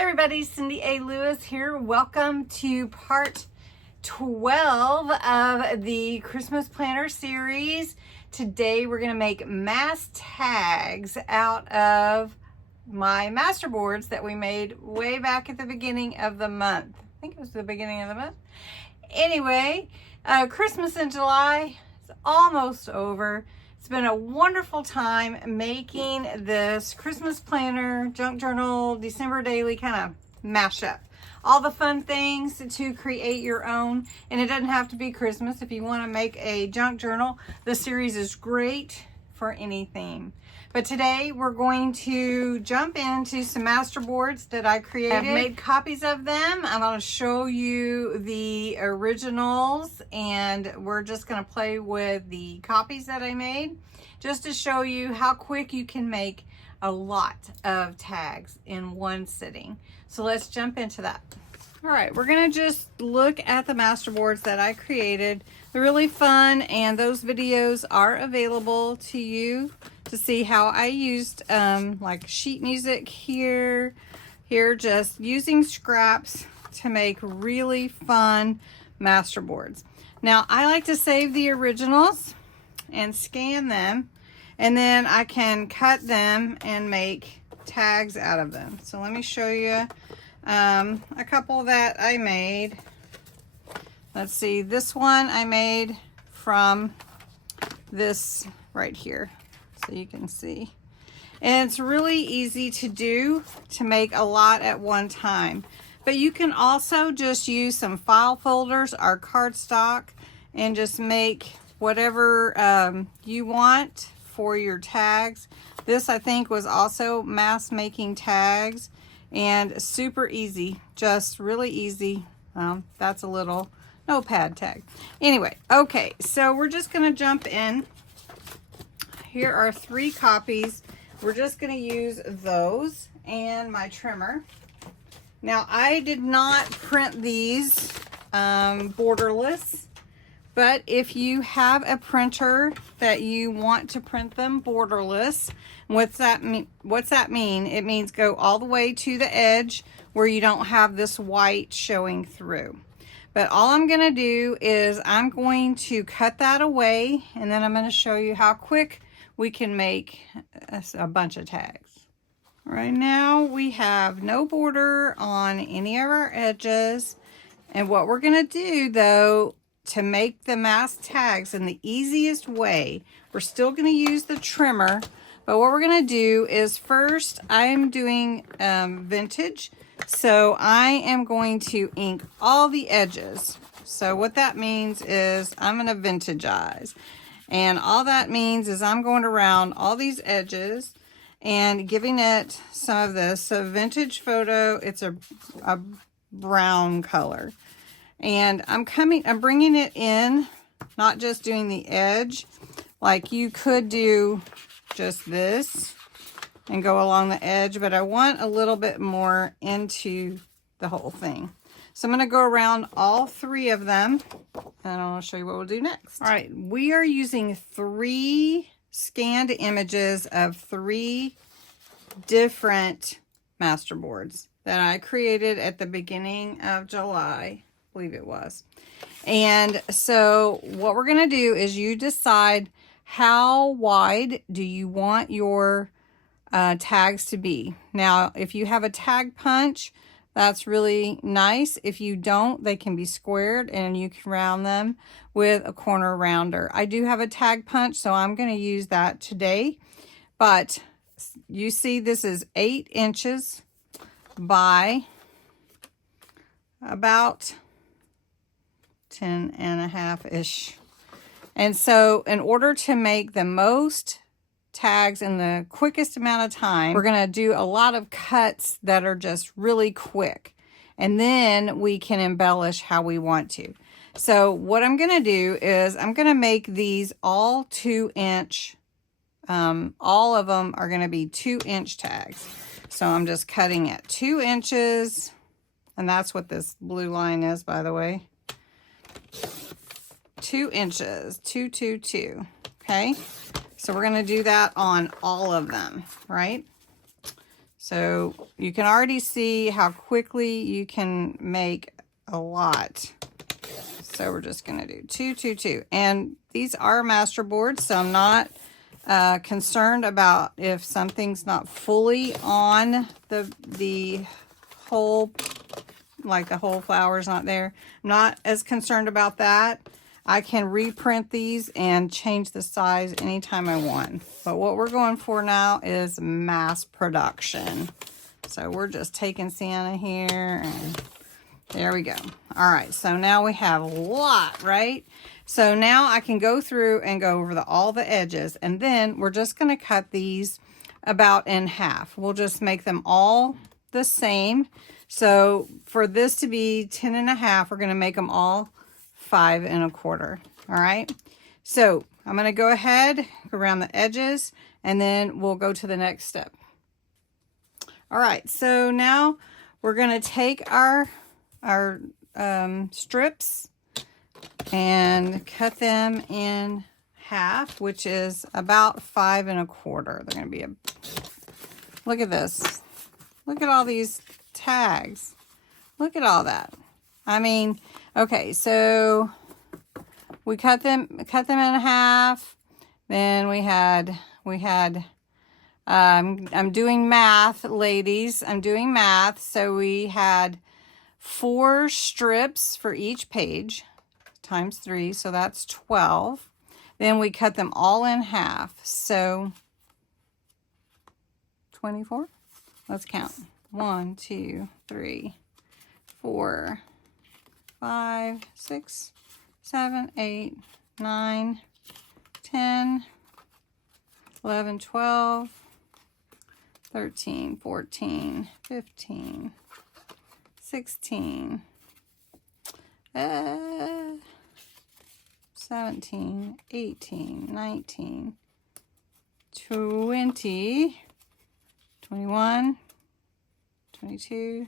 Hey everybody, Cindy A. Lewis here. Welcome to part 12 of the Christmas Planner series. Today we're going to make mass tags out of my Masterboards that we made way back at the beginning of the month. I think it was the beginning of the month. Anyway, Christmas in July is almost over. It's been a wonderful time making this Christmas planner, junk journal, December daily kind of mashup. All the fun things to create your own, and it doesn't have to be Christmas. If you want to make a junk journal, this series is great for any theme. But today we're going to jump into some Masterboards that I created. I've made copies of them. I'm going to show you the originals, and we're just going to play with the copies that I made just to show you how quick you can make a lot of tags in one sitting. So let's jump into that. All right, we're going to just look at the Masterboards that I created. They're really fun, and those videos are available to you to see how I used like sheet music here, just using scraps to make really fun Masterboards. Now, I like to save the originals and scan them, and then I can cut them and make tags out of them. So let me show you a couple that I made. Let's see, this one I made from this right here, so you can see. And it's really easy to do, to make a lot at one time. But you can also just use some file folders or cardstock and just make whatever you want for your tags. This, I think, was also mass making tags, and super easy, just really easy. That's a little notepad tag. Anyway, okay, so we're just going to jump in. Here are 3 copies. We're just going to use those and my trimmer. Now, I did not print these borderless, but if you have a printer that you want to print them borderless, what's that mean? It means go all the way to the edge where you don't have this white showing through. But all I'm going to do is I'm going to cut that away, and then I'm going to show you how quick we can make a bunch of tags. Right now we have no border on any of our edges, and what we're going to do though to make the mass tags in the easiest way, we're still going to use the trimmer, but what we're going to do is first I'm doing vintage. So I am going to ink all the edges. So what that means is I'm going to vintagize. And all that means is I'm going around all these edges and giving it some of this. So vintage photo, it's a brown color. And I'm bringing it in, not just doing the edge. Like you could do just this and go along the edge, but I want a little bit more into the whole thing. So I'm going to go around all 3 of them, and I'll show you what we'll do next. All right, we are using 3 scanned images of 3 different Masterboards that I created at the beginning of July, I believe it was. And so what we're going to do is you decide how wide do you want your tags to be. Now, if you have a tag punch, that's really nice. If you don't, they can be squared and you can round them with a corner rounder. I do have a tag punch, so I'm going to use that today. But you see, this is 8 inches by about 10.5-ish. And so in order to make the most tags in the quickest amount of time, we're going to do a lot of cuts that are just really quick, and then we can embellish how we want to. So what I'm going to do is I'm going to make these all 2-inch. All of them are going to be 2-inch tags. So I'm just cutting at 2 inches, and that's what this blue line is, by the way. 2 inches, 2, 2, 2. Okay. So we're going to do that on all of them, right? So you can already see how quickly you can make a lot. So we're just going to do 2, 2, 2. And these are Masterboards, so I'm not concerned about if something's not fully on the whole, like the whole flower's not there. I'm not as concerned about that. I can reprint these and change the size anytime I want. But what we're going for now is mass production. So we're just taking Sienna here and there we go. All right, so now we have a lot, right? So now I can go through and go over all the edges, and then we're just going to cut these about in half. We'll just make them all the same. So for this to be 10 and a half, we're going to make them all 5 1/4. All right. So I'm going to go ahead around the edges, and then we'll go to the next step. All right. So now we're going to take our strips and cut them in half, which is about 5 1/4. They're going to be look at this. Look at all these tags. Look at all that. I mean, okay, so we cut them in half. Then we had I'm doing math, ladies. I'm doing math. So we had 4 strips for each page times 3, so that's 12. Then we cut them all in half, so 24. Let's count. 1, 2, 3, 4, 5, 6, 7, 8, 9, 10, 11, 12, 13, 14, 15, 16, 17, 18, 19, 20, 21, 22,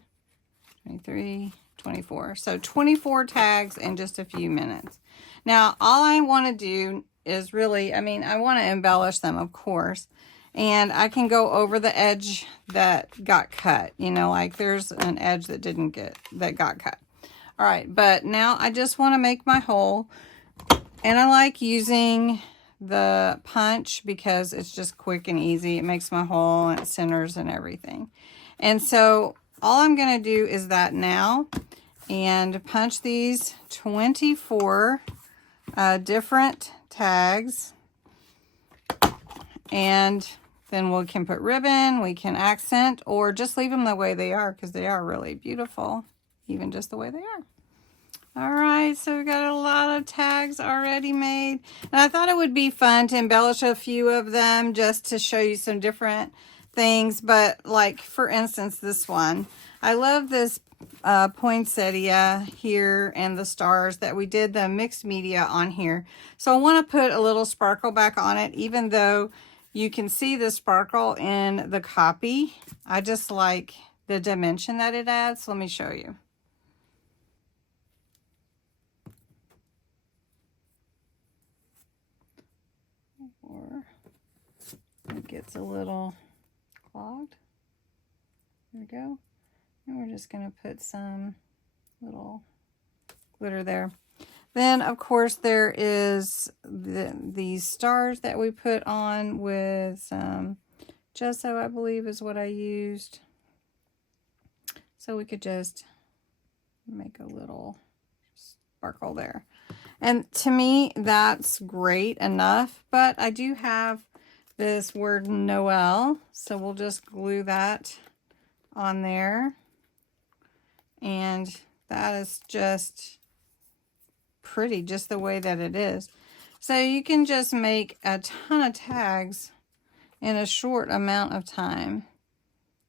23, 24. So 24 tags in just a few minutes. Now, all I want to do is really, I mean, I want to embellish them, of course. And I can go over the edge that got cut. You know, like there's an edge that that got cut. All right, but now I just want to make my hole. And I like using the punch because it's just quick and easy. It makes my hole and it centers and everything. And so all I'm going to do is that now and punch these 24 different tags. And then we can put ribbon, we can accent, or just leave them the way they are because they are really beautiful, even just the way they are. All right, so we got a lot of tags already made. And I thought it would be fun to embellish a few of them just to show you some different things. But like, for instance, this one. I love this poinsettia here and the stars that we did the mixed media on here. So I want to put a little sparkle back on it, even though you can see the sparkle in the copy. I just like the dimension that it adds. Let me show you. Or it gets a little clogged. There we go. And we're just going to put some little glitter there. Then, of course, there is these stars that we put on with some gesso, I believe is what I used. So we could just make a little sparkle there. And to me, that's great enough. But I do have this word Noel, so we'll just glue that on there. And that is just pretty, just the way that it is. So you can just make a ton of tags in a short amount of time.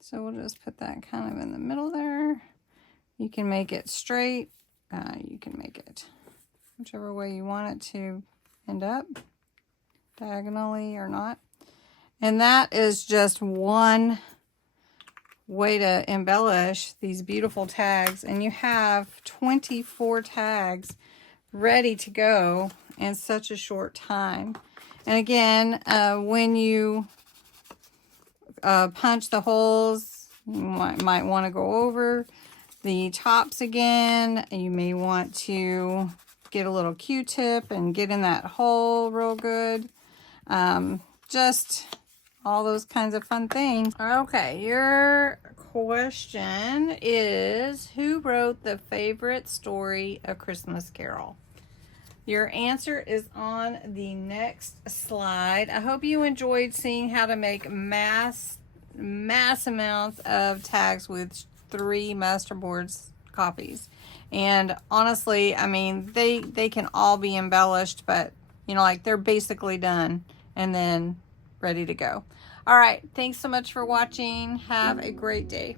So we'll just put that kind of in the middle there. You can make it straight. You can make it whichever way you want it to end up, diagonally or not. And that is just one way to embellish these beautiful tags. And you have 24 tags ready to go in such a short time. And again, when you punch the holes You might want to go over the tops again. You may want to get a little Q-tip and get in that hole real good. Just all those kinds of fun things. Okay, your question is, who wrote the favorite story, A Christmas Carol? Your answer is on the next slide. I hope you enjoyed seeing how to make mass amounts of tags with 3 Masterboards copies. And honestly, I mean, they can all be embellished, but you know, like they're basically done and then ready to go. All right, thanks so much for watching. Have a great day.